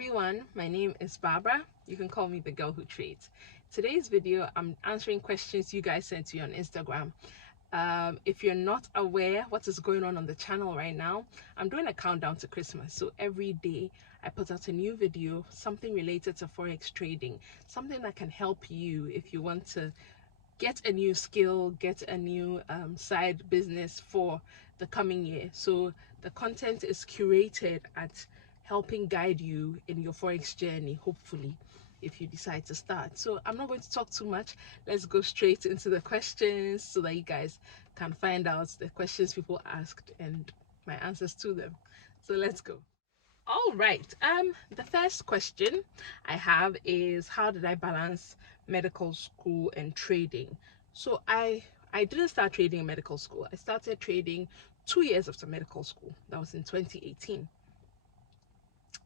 everyone, my name is Barbara. You can call me the girl who trades. Today's video, I'm answering questions you guys sent to me on Instagram. If you're not aware what is going on the channel right now, I'm doing a countdown to Christmas. So every day I put out a new video, something related to Forex trading, something that can help you if you want to get a new skill, get a new side business for the coming year. So the content is curated at helping guide you in your Forex journey, hopefully, if you decide to start. So I'm not going to talk too much. Let's go straight into the questions so that you guys can find out the questions people asked and my answers to them. So let's go. All right. The first question I have is, how did I balance medical school and trading? So I didn't start trading in medical school. I started trading 2 years after medical school. That was in 2018.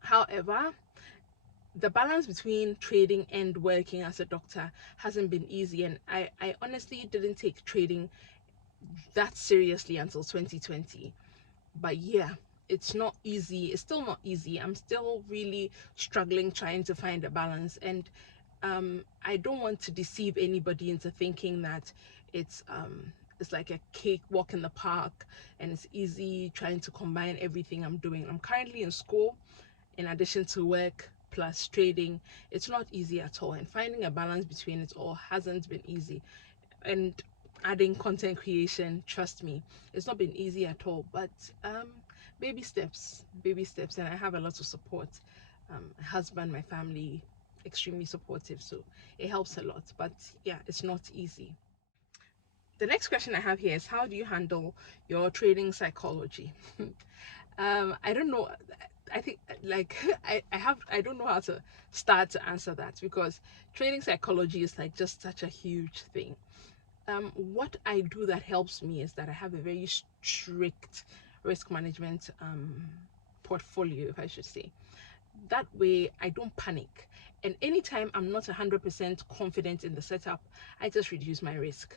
However, the balance between trading and working as a doctor hasn't been easy, and I honestly didn't take trading that seriously until 2020. But yeah, it's not easy. It's still not easy. I'm still really struggling trying to find a balance, and I don't want to deceive anybody into thinking that it's like a cakewalk in the park and it's easy trying to combine everything I'm doing. I'm currently in school in addition to work plus trading. It's not easy at all, and finding a balance between it all hasn't been easy. And adding content creation, trust me, it's not been easy at all. But baby steps, and I have a lot of support. My husband, my family, extremely supportive, so it helps a lot. But yeah, it's not easy. The next question I have here is, how do you handle your trading psychology? I don't know. I think like I don't know how to start to answer that, because trading psychology is like just such a huge thing. What I do that helps me is that I have a very strict risk management portfolio, if I should say. That way I don't panic, and anytime I'm not 100% confident in the setup, I just reduce my risk,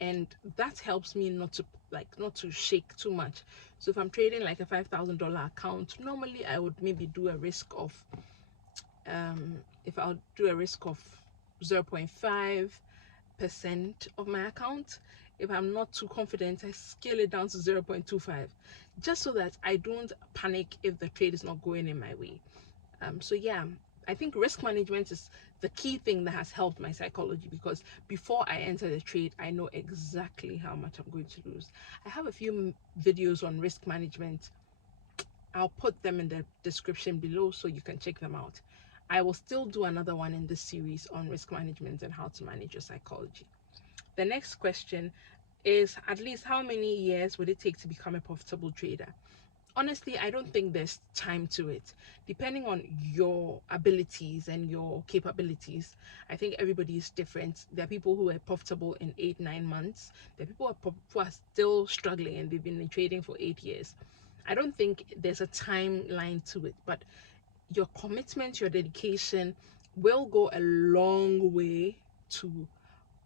and that helps me not to shake too much. So if I'm trading like a $5,000 account, normally I would maybe do a risk of if I'll do a risk of 0.5% of my account. If I'm not too confident, I scale it down to 0.25, just so that I don't panic if the trade is not going in my way. So yeah, I think risk management is the key thing that has helped my psychology, because before I enter the trade, I know exactly how much I'm going to lose. I have a few videos on risk management. I'll put them in the description below so you can check them out. I will still do another one in this series on risk management and how to manage your psychology. The next question is, at least how many years would it take to become a profitable trader? Honestly, I don't think there's time to it. Depending on your abilities and your capabilities, I think everybody is different. There are people who are profitable in 8-9 months. There are people who are still struggling and they've been in trading for 8 years. I don't think there's a timeline to it, but your commitment, your dedication will go a long way to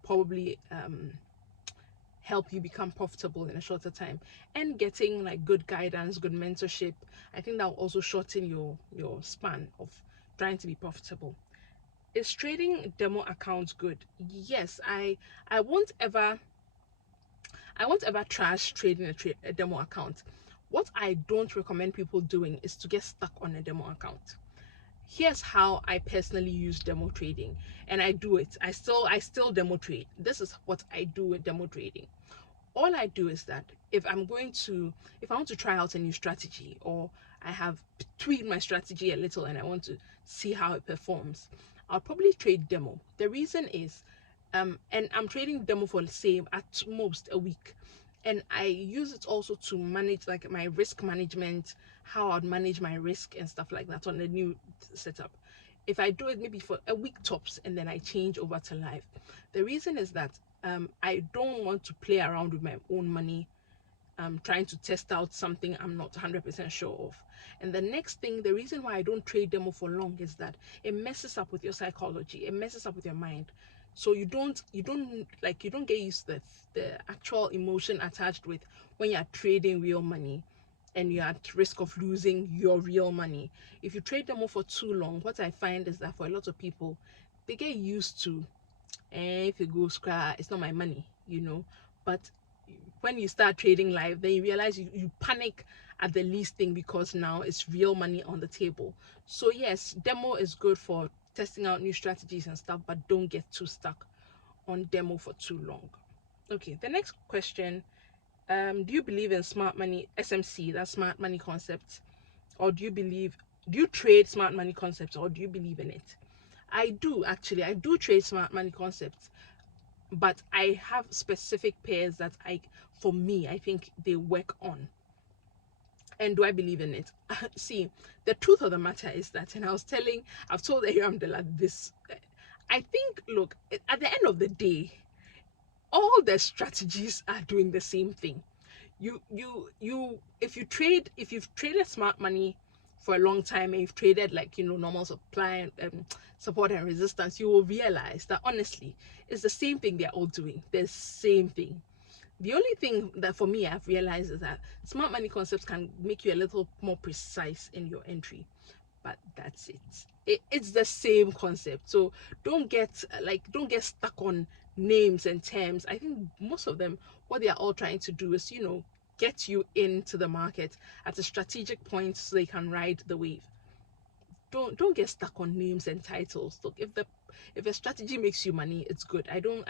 probably help you become profitable in a shorter time. And getting like good guidance, good mentorship, I think that will also shorten your span of trying to be profitable. Is trading demo accounts good? Yes. I won't ever trash trading a demo account. What I don't recommend people doing is to get stuck on a demo account. Here's how I personally use demo trading, and I do it. I still demo trade. This is what I do with demo trading. All I do is that if I want to try out a new strategy, or I have tweaked my strategy a little and I want to see how it performs, I'll probably trade demo. The reason is and I'm trading demo for, say, at most a week, and I use it also to manage like my risk management, how I'd manage my risk and stuff like that on the new setup. If I do it maybe for a week tops and then I change over to live, the reason is that I don't want to play around with my own money, trying to test out something I'm not 100% sure of. And the next thing, the reason why I don't trade demo for long is that it messes up with your psychology, it messes up with your mind. So you don't get used to the actual emotion attached with when you're trading real money. and you're at risk of losing your real money. If you trade demo for too long, what I find is that for a lot of people, they get used to, if it goes cry, it's not my money, But when you start trading live, then you realize you panic at the least thing, because now it's real money on the table. So yes, demo is good for testing out new strategies and stuff, but don't get too stuck on demo for too long. Okay, the next question, do you believe in smart money, SMC, that's smart money concepts, or do you trade smart money concepts, or do you believe in it? I do, actually. I do trade smart money concepts, but I have specific pairs that for me, I think they work on. And do I believe in it? See, the truth of the matter is that, and I've told Aram Dela this. I think, look, at the end of the day, all the strategies are doing the same thing. If you've traded smart money for a long time, and you've traded, like, normal supply and support and resistance, you will realize that honestly it's the same thing they're all doing, the same thing. The only thing that for me I've realized is that smart money concepts can make you a little more precise in your entry, but that's it's the same concept. So don't get stuck on names and terms. I think most of them, what they are all trying to do is, get you into the market at a strategic point so they can ride the wave. Don't get stuck on names and titles. Look, if a strategy makes you money, it's good. I don't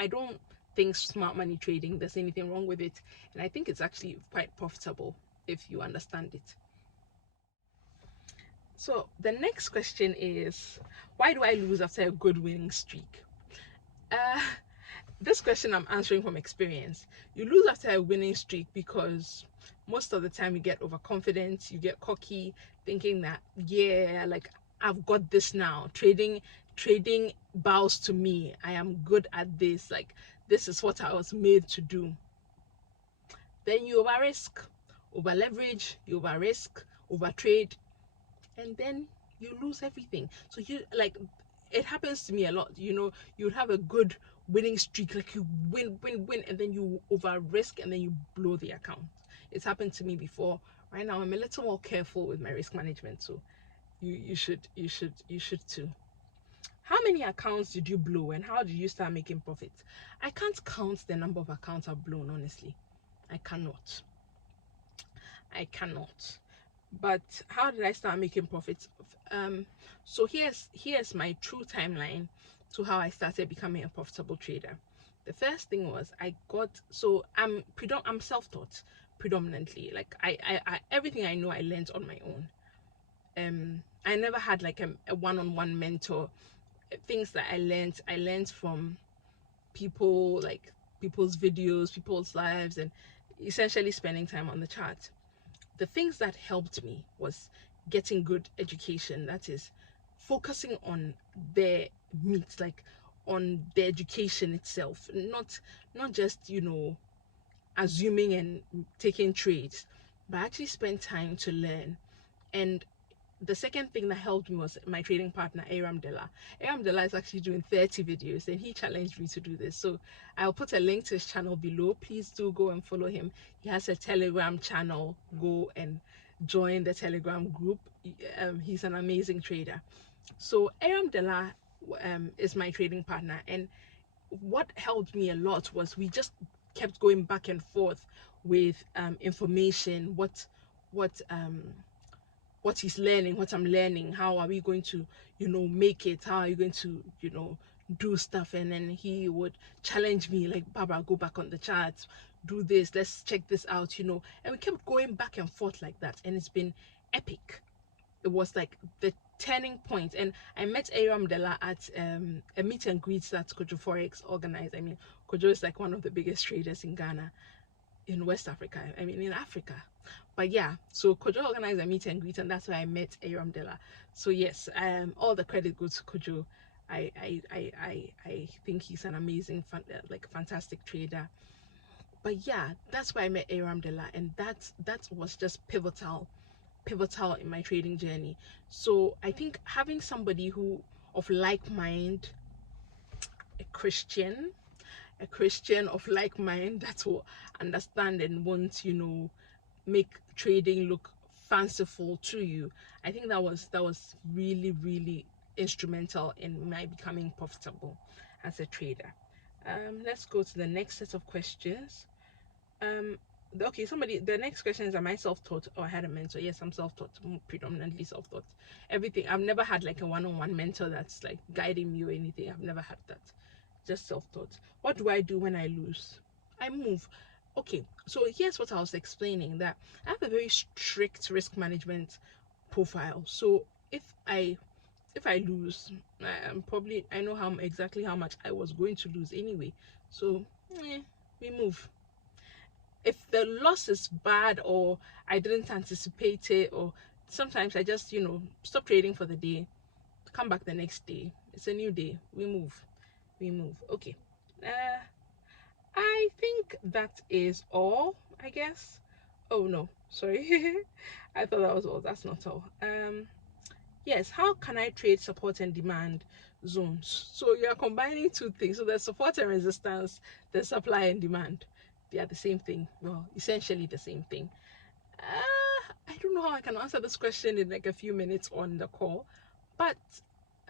think smart money trading, there's anything wrong with it, and I think it's actually quite profitable if you understand it. So the next question is, why do I lose after a good winning streak? Uh, this question I'm answering from experience. You lose after a winning streak because most of the time you get overconfident, you get cocky, thinking that, yeah, like, I've got this now. Trading bows to me. I am good at this. Like, this is what I was made to do. Then you over risk, over leverage, you over risk, over trade, and then you lose everything. So it happens to me a lot. You'd have a good winning streak, like you win, and then you over risk, and then you blow the account. It's happened to me before. Right now I'm a little more careful with my risk management, so you should too. How many accounts did you blow, and how did you start making profits? I can't count the number of accounts I've blown, honestly. I cannot. But how did I start making profits? So here's my true timeline to how I started becoming a profitable trader. The first thing was, I'm self-taught predominantly. Like, I everything I know I learned on my own. I never had like a one-on-one mentor. Things that I learned from people, like people's videos, people's lives, and essentially spending time on the chart. The things that helped me was getting good education, that is focusing on their meat, like on the education itself, not just assuming and taking trades, but actually spend time to learn. And the second thing that helped me was my trading partner, Aram Della. Aram Della is actually doing 30 videos, and he challenged me to do this. So I'll put a link to his channel below. Please do go and follow him. He has a Telegram channel. Go and join the Telegram group. He's an amazing trader. So Aram Della is my trading partner, and what helped me a lot was we just kept going back and forth with information. What he's learning, what I'm learning, how are we going to, make it, how are you going to, do stuff. And then he would challenge me, like, Barbara, go back on the charts, do this, let's check this out, and we kept going back and forth like that, and it's been epic. It was like the turning point. And I met Aram Della at a meet and greet that Kojo Forex organized. I mean, Kojo is like one of the biggest traders in Ghana, in West Africa, I mean in Africa. But yeah, so Kojo organized a meet and greet, and that's where I met Aram Della. So yes, all the credit goes to Kojo. I think he's an amazing, fantastic trader. But yeah, that's where I met Aram Della, and that was just pivotal in my trading journey. So I think having somebody who of like mind, a Christian of like mind that will understand and want, make trading look fanciful to you. I think that was really, really instrumental in my becoming profitable as a trader. Let's go to the next set of questions. Okay, the next question is, am I self-taught or I had a mentor? Yes, I'm self-taught, predominantly self-taught. Everything, I've never had like a one-on-one mentor that's like guiding me or anything. I've never had that. Just self-taught. What do I do when I lose? I move. Okay, so here's what I was explaining, that I have a very strict risk management profile. So if I lose, probably, I know exactly how much I was going to lose anyway. So we move. If the loss is bad or I didn't anticipate it, or sometimes I just stop trading for the day, come back the next day, it's a new day, we move. Okay, uh I think that is all, I guess. Oh no, sorry. I thought that was all. That's not all. Yes, how can I trade support and demand zones? So you're combining two things. So there's support and resistance, there's supply and demand. They are the same thing. Well, essentially the same thing. I don't know how I can answer this question in like a few minutes on the call, but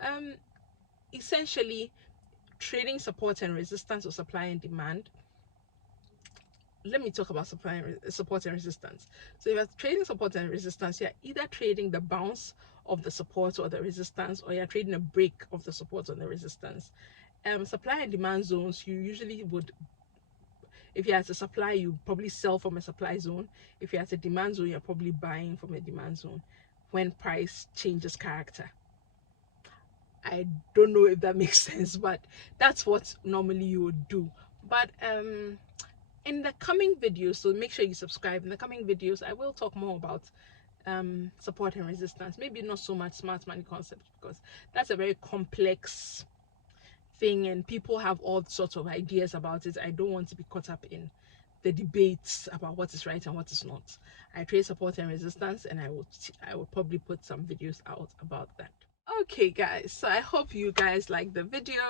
um, essentially, trading support and resistance, or supply and demand. Let me talk about support and resistance. So if you're trading support and resistance, you're either trading the bounce of the support or the resistance, or you're trading a break of the support or the resistance. Supply and demand zones, you usually would, if you're at a supply, you probably sell from a supply zone. If you're at a demand zone, you're probably buying from a demand zone when price changes character. I don't know if that makes sense, but that's what normally you would do. But in the coming videos, so make sure you subscribe. In the coming videos, I will talk more about support and resistance. Maybe not so much smart money concept, because that's a very complex thing and people have all sorts of ideas about it. I don't want to be caught up in the debates about what is right and what is not. I trade support and resistance, and I will probably put some videos out about that. Okay guys, so I hope you guys like the video.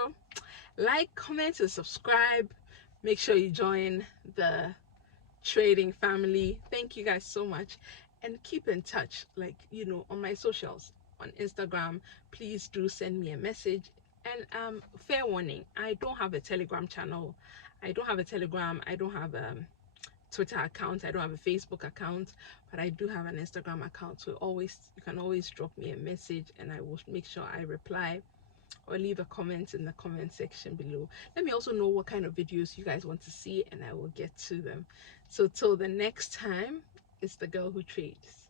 Like, comment, and subscribe. Make sure you join the trading family. Thank you guys so much, and keep in touch, like, on my socials. On Instagram, please do send me a message. And fair warning, I don't have a Telegram channel, I don't have a Telegram, I don't have a Twitter account, I don't have a Facebook account, but I do have an Instagram account. So you can always drop me a message and I will make sure I reply, or leave a comment in the comment section below. Let me also know what kind of videos you guys want to see, and I will get to them. So till the next time, it's the girl who trades.